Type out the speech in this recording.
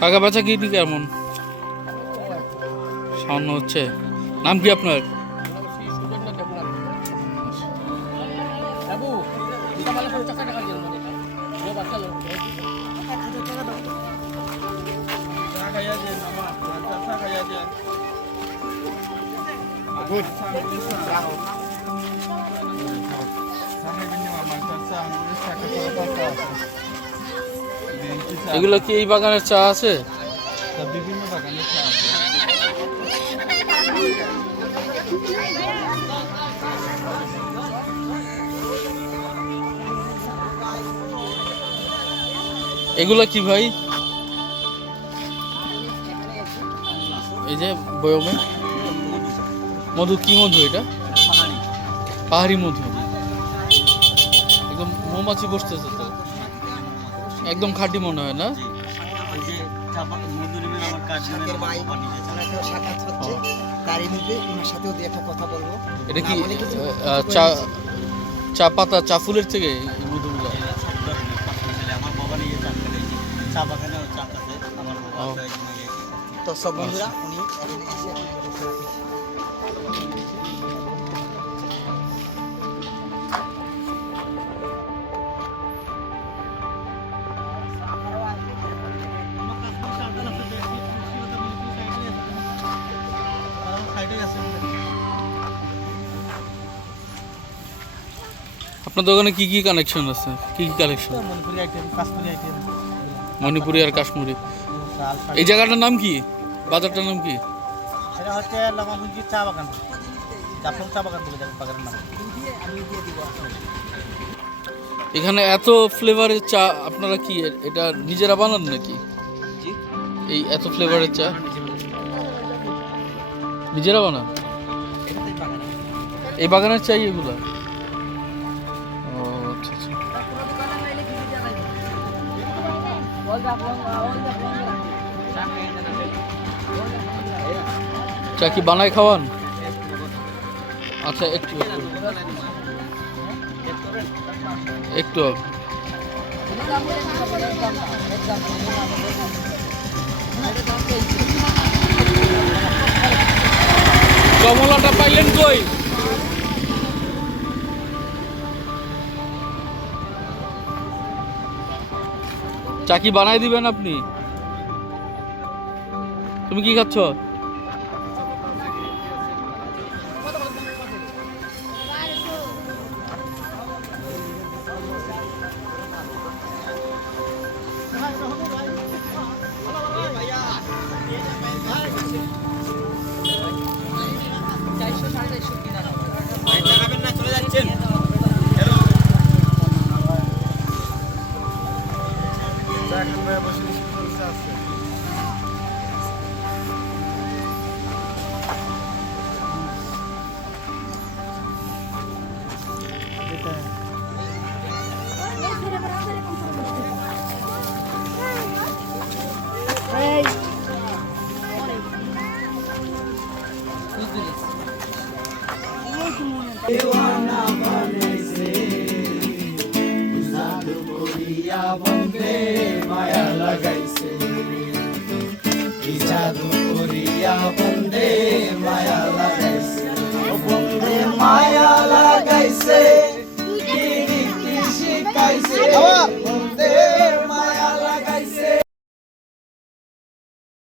টাকা বেচা কি দিকে কেমন সামনে হচ্ছে। নাম কি আপনার? এগুলো কি এই বাগানের চা আছে? বিভিন্ন বাগানের চা আছে। এগুলো কি ভাই? এই যে বয়মে। মধু কি মধু এটা? পাহাড়ি মধু। একদম মৌমাছি বসতেছে তো। একদম খাঁটি মনে হয় না? এটা কি চা চা পাতা চা ফুলের থেকে এই মধুগুলো আমার বাগানে ইয়ে চা আপনার দোকানে কি কি কানেকশন আছে? কি কি কালেকশন মণিপুরি আর কাশ্মীরি। এই জায়গাটার নাম কি? বাজারটার নাম কি? এটা হচ্ছে লামাভুঞ্জি চা বাগান। জাফর চা বাগান বলে বাগানের নাম। এখানে এত ফ্লেভারের চা আপনারা কি এটা নিজেরা বানান নাকি? এই এত ফ্লেভারের চা? নিজেরা বানান? এই বাগানের চাই এগুলা? চা কি বানায় খাওয়ান? আচ্ছা একটু একটু। কমলাটা পাইলেন কই? চা কি বানাই দিবেন আপনি তুমি কি খাচ্ছ Eu anava usar meu por e a vontade.